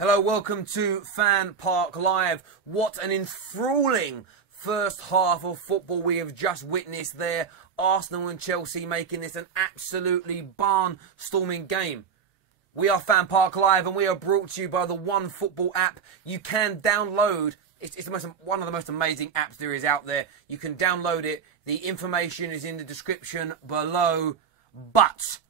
Hello, welcome to FanPark Live. What an enthralling first half of football we have just witnessed there. Arsenal and Chelsea making this an absolutely barnstorming game. We are FanPark Live and we are brought to you by the One Football app. You can download, it's one of the most amazing apps there is out there. You can download it. The information is in the description below. But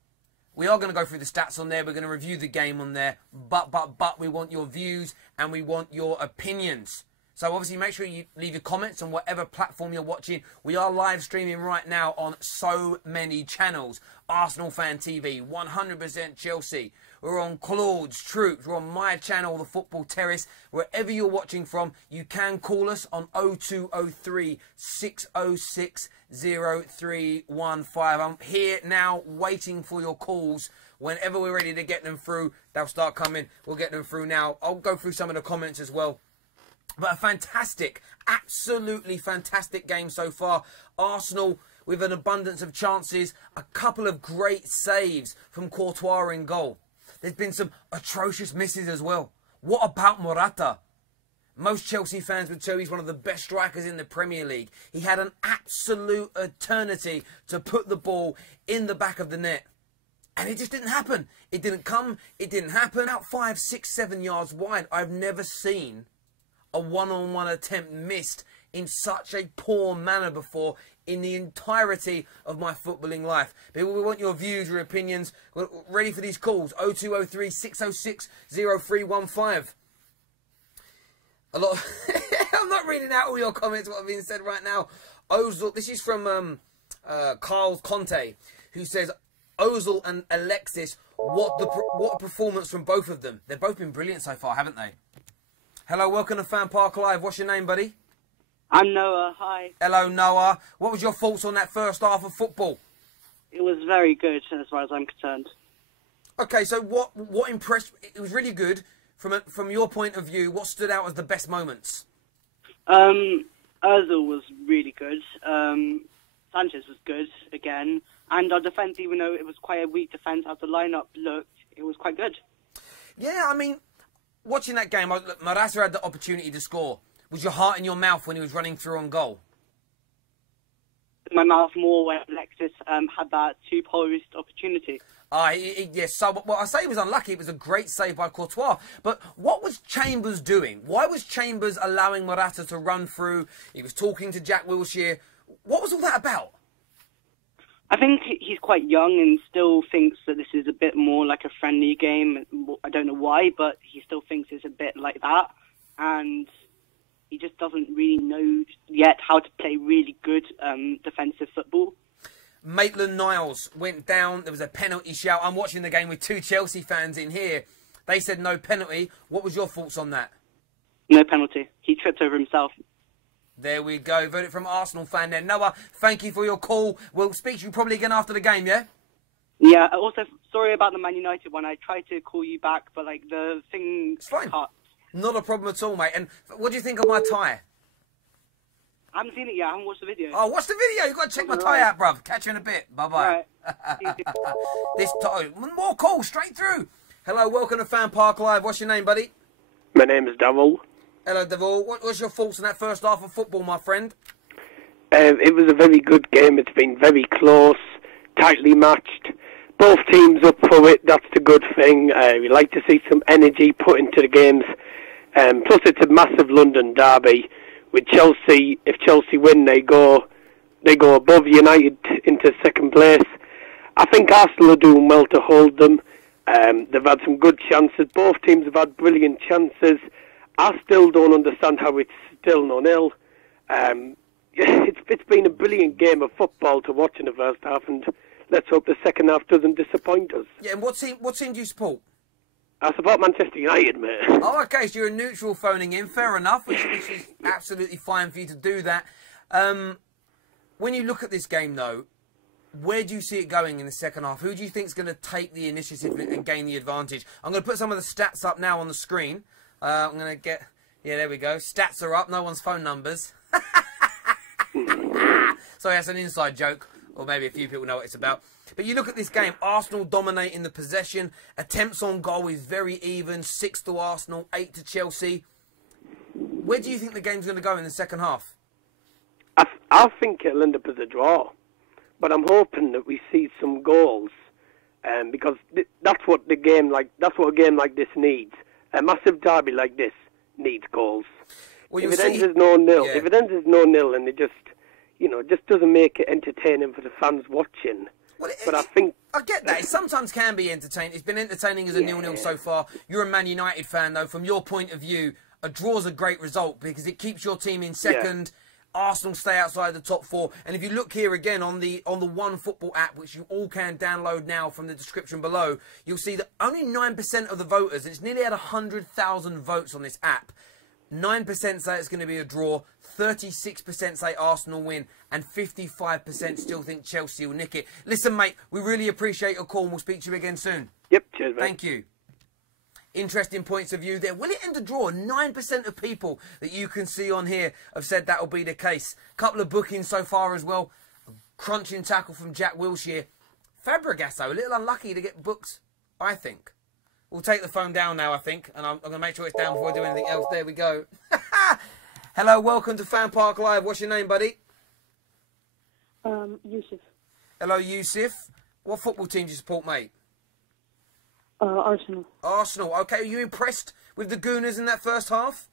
we are going to go through the stats on there. We're going to review the game on there. But we want your views and we want your opinions. So obviously make sure you leave your comments on whatever platform you're watching. We are live streaming right now on so many channels. Arsenal Fan TV, 100% Chelsea. We're on Claude's Troops. We're on my channel, The Football Terrace. Wherever you're watching from, you can call us on 0203 606 0315. I'm here now waiting for your calls. Whenever we're ready to get them through, they'll start coming. We'll get them through now. I'll go through some of the comments as well. But a fantastic, absolutely fantastic game so far. Arsenal with an abundance of chances. A couple of great saves from Courtois in goal. There's been some atrocious misses as well. What about Morata? Most Chelsea fans would tell you he's one of the best strikers in the Premier League. He had an absolute eternity to put the ball in the back of the net. And it just didn't happen. It didn't come. It didn't happen. Out 5, 6, 7 yards wide. I've never seen a one-on-one attempt missed in such a poor manner before in the entirety of my footballing life. People, we want your views, your opinions. We're ready for these calls. 0203 606 0315. A lot of I'm not reading out all your comments, what are being said right now. Ozil, this is from Carl Conte, who says, Ozil and Alexis, what a performance from both of them. They've both been brilliant so far, haven't they? Hello, welcome to FanPark Live. What's your name, buddy? I'm Noah. Hi. Hello, Noah. What was your thoughts on that first half of football? It was very good, as far as I'm concerned. Okay, so what impressed? It was really good. From your point of view, what stood out as the best moments? Ozil was really good. Sanchez was good again. And our defence, even though it was quite a weak defence, as the lineup looked, it was quite good. Yeah, I mean, watching that game, Morata had the opportunity to score. Was your heart in your mouth when he was running through on goal? My mouth more when Alexis had that two-post opportunity. Yes, so what I say he was unlucky. It was a great save by Courtois. But what was Chambers doing? Why was Chambers allowing Morata to run through? He was talking to Jack Wilshere. What was all that about? I think he's quite young and still thinks that this is a bit more like a friendly game. I don't know why, but he still thinks it's a bit like that. And he just doesn't really know yet how to play really good defensive football. Maitland-Niles went down. There was a penalty shout. I'm watching the game with two Chelsea fans in here. They said no penalty. What was your thoughts on that? No penalty. He tripped over himself. There we go. Voted from Arsenal fan there. Noah, thank you for your call. We'll speak to you probably again after the game, yeah? Yeah, also, sorry about the Man United one. I tried to call you back, but, like, the thing cut. Not a problem at all, mate. And what do you think of my tie? I haven't seen it yet. I haven't watched the video. Oh, watch the video. You've got to check my tie out, bruv. Catch you in a bit. Bye-bye. Right. This tie. More calls straight through. Hello, welcome to FanPark Live. What's your name, buddy? My name is Davil. Hello, Davil. What was your thoughts on that first half of football, my friend? It was a very good game. It's been very close, tightly matched. Both teams up for it. That's the good thing. We like to see some energy put into the games. Plus, it's a massive London derby. With Chelsea, if Chelsea win, they go above United into second place. I think Arsenal are doing well to hold them. They've had some good chances. Both teams have had brilliant chances. I still don't understand how it's still 0-0. It's been a brilliant game of football to watch in the first half, and let's hope the second half doesn't disappoint us. Yeah, and what team do you support? I support Manchester United, mate. Oh, okay, so you're a neutral phoning in. Fair enough, which is absolutely fine for you to do that. When you look at this game, though, where do you see it going in the second half? Who do you think is going to take the initiative and gain the advantage? I'm going to put some of the stats up now on the screen. I'm going to get... Yeah, there we go. Stats are up. No one's phone numbers. Sorry, that's an inside joke. or maybe a few people know what it's about. But you look at this game, Arsenal dominating the possession. Attempts on goal is very even, 6 to Arsenal, 8 to Chelsea. Where do you think the game's going to go in the second half? I think it'll end up as a draw, but I'm hoping that we see some goals, because that's what a game like this needs. A massive derby like this needs goals. Well, if it ends as 0-0, and it just doesn't make it entertaining for the fans watching. Well, but I get that. It sometimes can be entertaining. It's been entertaining as a 0-0 so far. You're a Man United fan, though. From your point of view, a draw's a great result because it keeps your team in second. Yeah. Arsenal stay outside the top 4. And if you look here again on the One Football app, which you all can download now from the description below, you'll see that only 9% of the voters, and it's nearly had 100,000 votes on this app, 9% say it's going to be a draw, 36% say Arsenal win, and 55% still think Chelsea will nick it. Listen, mate, we really appreciate your call, and we'll speak to you again soon. Yep, cheers, mate. Thank you. Interesting points of view there. Will it end a draw? 9% of people that you can see on here have said that will be the case. Couple of bookings so far as well. A crunching tackle from Jack Wilshere. Fabregas, though, a little unlucky to get booked, I think. We'll take the phone down now, I think, and I'm going to make sure it's down before I do anything else. There we go. Hello, welcome to FanPark Live. What's your name, buddy? Yusuf. Hello, Yusuf. What football team do you support, mate? Arsenal. Arsenal. Okay, are you impressed with the Gooners in that first half?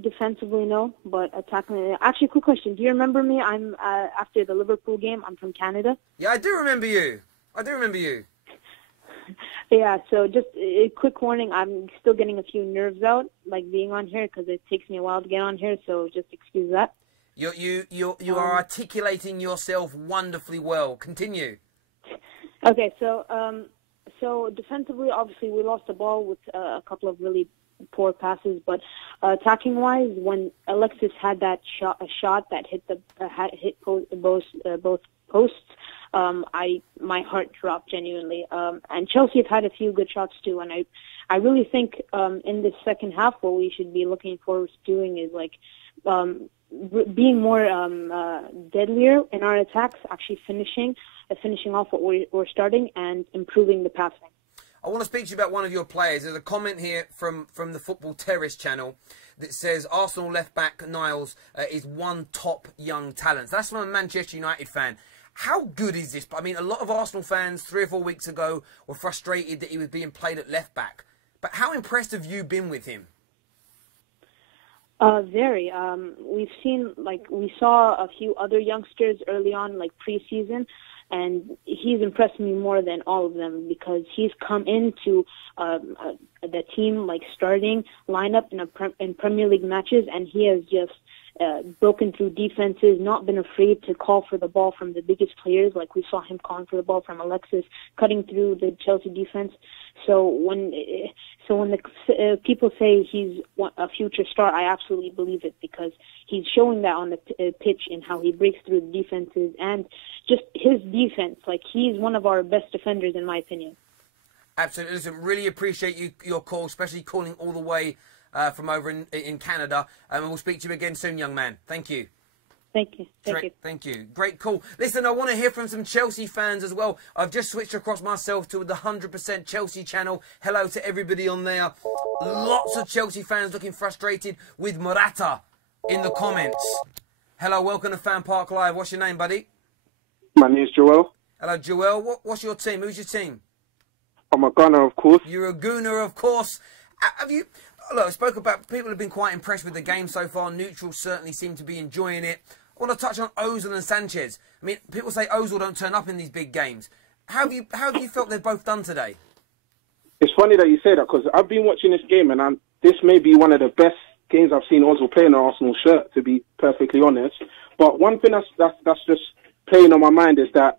Defensively, no, but attacking. Actually, quick question. Do you remember me? I'm after the Liverpool game. I'm from Canada. Yeah, I do remember you. Yeah, so just a quick warning. I'm still getting a few nerves out, like being on here, because it takes me a while to get on here. So just excuse that. You are articulating yourself wonderfully well. Continue. Okay, so defensively, obviously, we lost the ball with a couple of really poor passes, but attacking-wise, when Alexis had that shot that hit both posts, my heart dropped genuinely. And Chelsea have had a few good shots too, and I really think in this second half, what we should be looking forward to doing is being more deadlier in our attacks, actually finishing off what we're starting and improving the passing. I want to speak to you about one of your players. There's a comment here from the Football Terrace channel that says Arsenal left-back Niles is one top young talent. That's from a Manchester United fan. How good is this? I mean, a lot of Arsenal fans 3 or 4 weeks ago were frustrated that he was being played at left-back. But how impressed have you been with him? Very. We saw a few other youngsters early on, like pre-season, and he's impressed me more than all of them because he's come into the team starting lineup in Premier League matches, and he has just broken through defenses, not been afraid to call for the ball from the biggest players, like we saw him calling for the ball from Alexis, cutting through the Chelsea defense. So when the people say he's a future star, I absolutely believe it because he's showing that on the pitch and how he breaks through the defenses and just his defense. He's one of our best defenders in my opinion. Absolutely. Listen, really appreciate your call, especially calling all the way from over in Canada. And we'll speak to you again soon, young man. Thank you. Thank you. Thank you. Great call. Listen, I want to hear from some Chelsea fans as well. I've just switched across myself to the 100% Chelsea channel. Hello to everybody on there. Lots of Chelsea fans looking frustrated with Morata in the comments. Hello, welcome to FanPark Live. What's your name, buddy? My name's Joel. Hello, Joel. What's your team? Who's your team? I'm a Gunner, of course. You're a Gooner, of course. Have you... Look, I spoke about people have been quite impressed with the game so far. Neutrals certainly seem to be enjoying it. I want to touch on Ozil and Sanchez. I mean, people say Ozil don't turn up in these big games. How have you felt they've both done today? It's funny that you say that because I've been watching this game and this may be one of the best games I've seen Ozil play in an Arsenal shirt, to be perfectly honest. But one thing that's just playing on my mind is that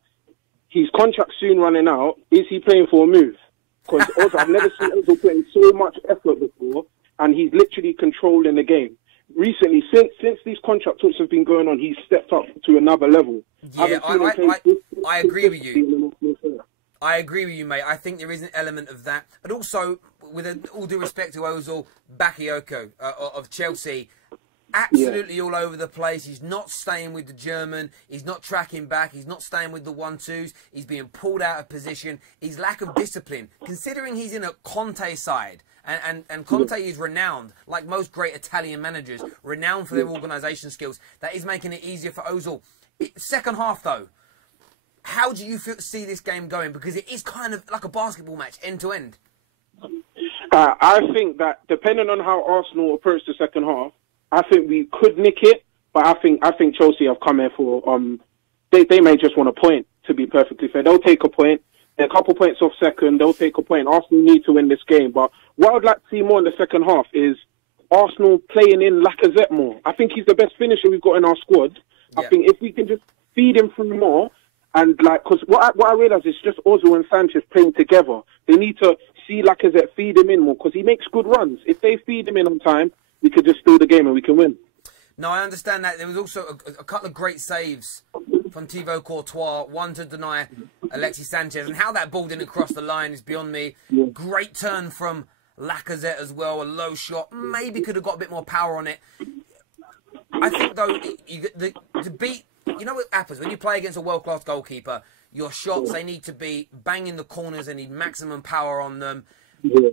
his contract's soon running out. Is he playing for a move? Because I've never seen Ozil put in so much effort before, and he's literally controlling the game. Recently, since these contract talks have been going on, he's stepped up to another level. Yeah, I agree with you. I agree with you, mate. I think there is an element of that. But also, with all due respect to Ozil, Bakayoko of Chelsea, absolutely all over the place. He's not staying with the German. He's not tracking back. He's not staying with the 1-2s. He's being pulled out of position. His lack of discipline, considering he's in a Conte side. And Conte is renowned, like most great Italian managers, renowned for their organisation skills. That is making it easier for Ozil. Second half, though, how do you see this game going? Because it is kind of like a basketball match, end to end. I think that depending on how Arsenal approach the second half, I think we could nick it. But I think Chelsea have come here for they may just want a point. To be perfectly fair, they'll take a point. They're a couple points off second. They'll take a point. Arsenal need to win this game. But what I'd like to see more in the second half is Arsenal playing in Lacazette more. I think he's the best finisher we've got in our squad. Yeah. I think if we can just feed him through more, and because what I realise is just Ozil and Sanchez playing together. They need to see Lacazette feed him in more because he makes good runs. If they feed him in on time, we could just steal the game and we can win. No, I understand that. There was also a couple of great saves from Thibaut Courtois, one to deny Alexis Sanchez. And how that ball didn't cross the line is beyond me. Yeah. Great turn from Lacazette as well, a low shot. Maybe could have got a bit more power on it. I think, though, to beat... You know what happens? When you play against a world-class goalkeeper, your shots, they need to be banging the corners. They need maximum power on them. Yeah.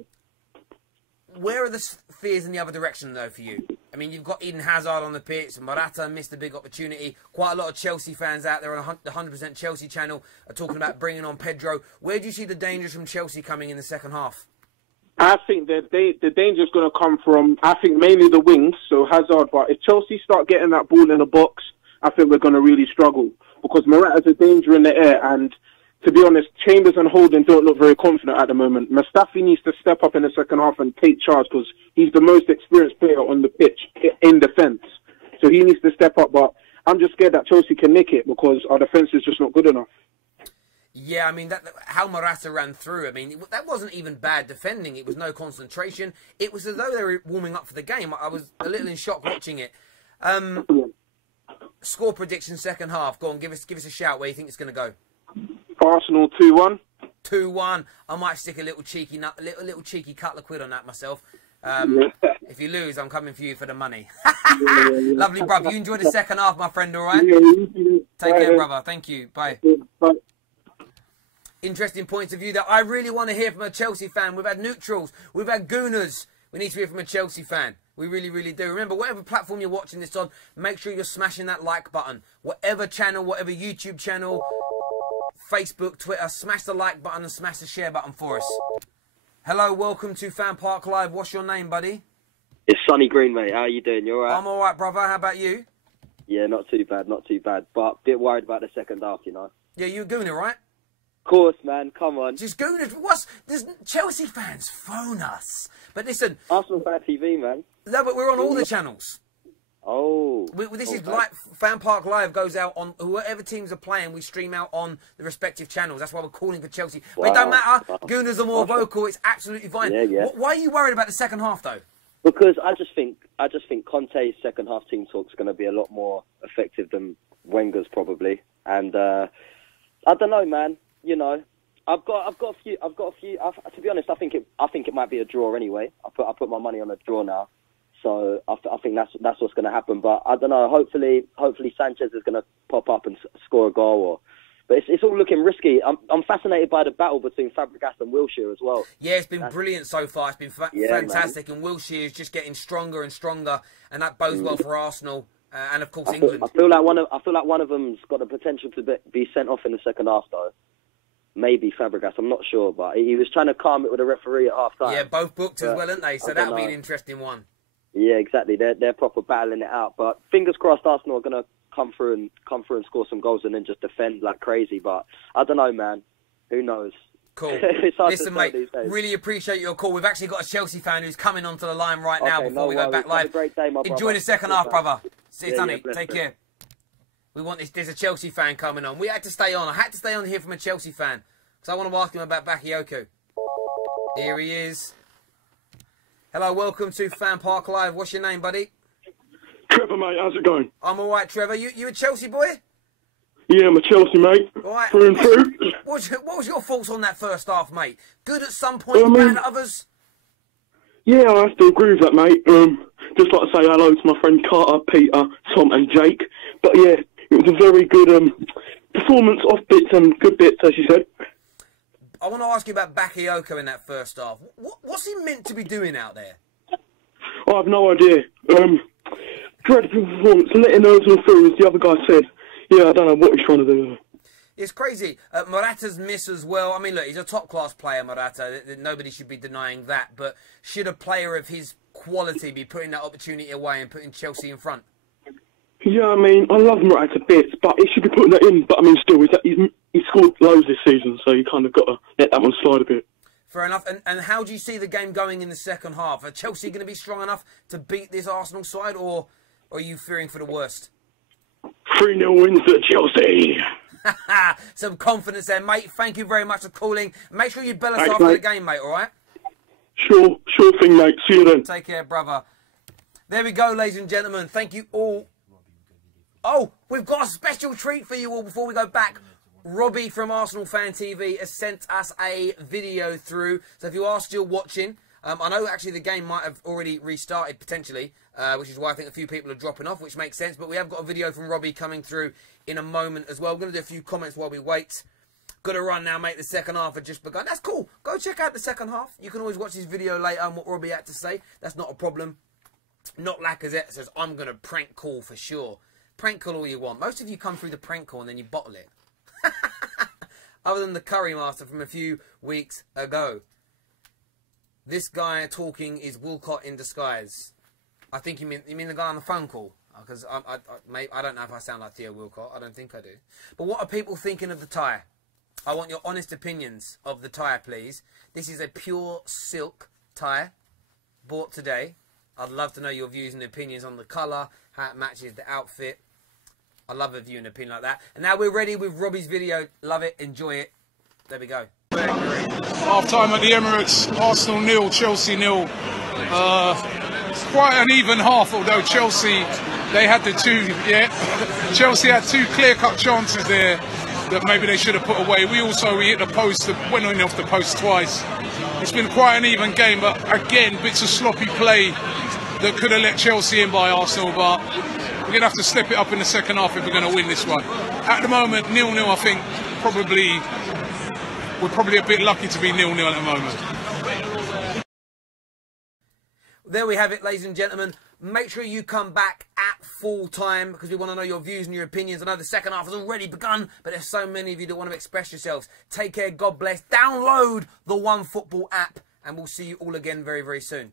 Where are the fears in the other direction, though, for you? I mean, you've got Eden Hazard on the pitch. Morata missed a big opportunity. Quite a lot of Chelsea fans out there on the 100% Chelsea channel are talking about bringing on Pedro. Where do you see the dangers from Chelsea coming in the second half? I think that the danger's going to come from, I think, mainly the wings, so Hazard. But if Chelsea start getting that ball in the box, I think we're going to really struggle. Because Morata's a danger in the air, and to be honest, Chambers and Holding don't look very confident at the moment. Mustafi needs to step up in the second half and take charge because he's the most experienced player on the pitch in defence. So he needs to step up, but I'm just scared that Chelsea can nick it because our defence is just not good enough. Yeah, I mean, how Morata ran through, I mean, that wasn't even bad defending. It was no concentration. It was as though they were warming up for the game. I was a little in shock watching it. Score prediction second half. Go on, give us a shout where you think it's going to go. Arsenal 2-1. 2-1. I might stick a little cheeky couple of quid on that myself. If you lose, I'm coming for you for the money. Lovely, brother. You enjoy the second half, my friend, all right? Take care, brother. Thank you. Bye. Bye. Interesting points of view that I really want to hear from a Chelsea fan. We've had neutrals. We've had gooners. We need to hear from a Chelsea fan. We really, really do. Remember, whatever platform you're watching this on, make sure you're smashing that like button. Whatever channel, whatever YouTube channel, Facebook, Twitter, smash the like button and smash the share button for us. Hello, welcome to FanPark Live. What's your name, buddy? It's Sonny Green, mate. How you doing? You alright? I'm alright, brother. How about you? Yeah, not too bad, not too bad. But a bit worried about the second half, you know. Yeah, you're a gooner, right? Of course, man. Come on. Just gooners. There's Chelsea fans phone us. But listen. Arsenal Fan TV, man. No, but we're on all the channels. Oh. This is like FanPark Live goes out on whoever teams are playing. We stream out on the respective channels. That's why we're calling for Chelsea. Wow. But it don't matter. Wow. Gooners are more vocal. It's absolutely fine. Yeah. Why are you worried about the second half, though? Because I just think Conte's second half team talk's going to be a lot more effective than Wenger's probably. And I don't know, man. You know, I've got a few. To be honest, I think it might be a draw anyway. I put my money on a draw now. So I think that's what's going to happen. But I don't know. Hopefully Sanchez is going to pop up and score a goal. But it's all looking risky. I'm fascinated by the battle between Fabregas and Wilshere as well. Yeah, it's been brilliant so far. It's been fantastic, man. And Wilshere is just getting stronger and stronger, and that bodes well for Arsenal and of course England. I feel like one of them's got the potential to be sent off in the second half though. Maybe Fabregas, I'm not sure, but he was trying to calm it with a referee at half time. Yeah, both booked as well, aren't they? So that'll be an interesting one. Yeah, exactly. They're proper battling it out. But fingers crossed Arsenal are going to come through and score some goals and then just defend like crazy. But I don't know, man. Who knows? Cool. Listen, mate, really appreciate your call. We've actually got a Chelsea fan who's coming onto the line right now before we go back live. Have a great day, my Enjoy brother. the second half, brother. See you, Sonny. Yeah, Take care. We want this. There's a Chelsea fan coming on. We had to stay on. I had to stay on here from a Chelsea fan because I want to ask him about Bakayoko. Here he is. Hello, welcome to FanPark Live. What's your name, buddy? Trevor, mate. How's it going? I'm all right, Trevor. You a Chelsea boy? Yeah, I'm a Chelsea, mate. All right. Through and through. What was your thoughts on that first half, mate? Good at some points, bad at others? Yeah, I have to agree with that, mate. Just like to say hello to my friend Carter, Peter, Tom and Jake. But yeah, it was a very good performance, off bits and good bits, as you said. I want to ask you about Bakayoko in that first half. What's he meant to be doing out there? I have no idea. Dreadful performance, letting those all through, as the other guy said. Yeah, I don't know what he's trying to do. It's crazy. Morata's miss as well. I mean, look, he's a top-class player, Morata. Nobody should be denying that. But should a player of his quality be putting that opportunity away and putting Chelsea in front? Yeah, I mean, I love Morata bits, but he should be putting that in. But I mean, still, he's scored loads this season, so you kind of got to let that one slide a bit. Fair enough. And how do you see the game going in the second half? Are Chelsea going to be strong enough to beat this Arsenal side, or are you fearing for the worst? 3-0 wins to Chelsea. Some confidence there, mate. Thank you very much for calling. Make sure you bell us Thanks, after mate. the game, mate, all right? Sure thing, mate. See you then. Take care, brother. There we go, ladies and gentlemen. Thank you all. Oh, we've got a special treat for you all before we go back. Robbie from Arsenal Fan TV has sent us a video through. So if you are still watching, I know actually the game might have already restarted potentially, which is why I think a few people are dropping off, which makes sense. But we have got a video from Robbie coming through in a moment as well. We're going to do a few comments while we wait. Got to run now, mate. The second half had just begun. That's cool. Go check out the second half. You can always watch this video later on what Robbie had to say. That's not a problem. Not Lacazette says, I'm going to prank call for sure. Prank call all you want. Most of you come through the prank call and then you bottle it. Other than the Curry Master from a few weeks ago. This guy talking is Wilcott in disguise. I think you mean the guy on the phone call. Because I don't know if I sound like Theo Wilcott. I don't think I do. But what are people thinking of the tie? I want your honest opinions of the tie, please. This is a pure silk tie. Bought today. I'd love to know your views and opinions on the colour. How it matches the outfit. I love a view and opinion like that. And now we're ready with Robbie's video. Love it. Enjoy it. There we go. Half time at the Emirates. Arsenal 0, Chelsea 0. Quite an even half, although Chelsea, they had the two, Chelsea had two clear-cut chances there that maybe they should have put away. We hit the post, went in off the post twice. It's been quite an even game, but again, bits of sloppy play that could have let Chelsea in by Arsenal, but we're going to have to step it up in the second half if we're going to win this one. At the moment, 0-0, I think, we're probably a bit lucky to be 0-0 at the moment. There we have it, ladies and gentlemen. Make sure you come back at full time because we want to know your views and your opinions. I know the second half has already begun, but there's so many of you that want to express yourselves. Take care, God bless. Download the OneFootball app, and we'll see you all again very, very soon.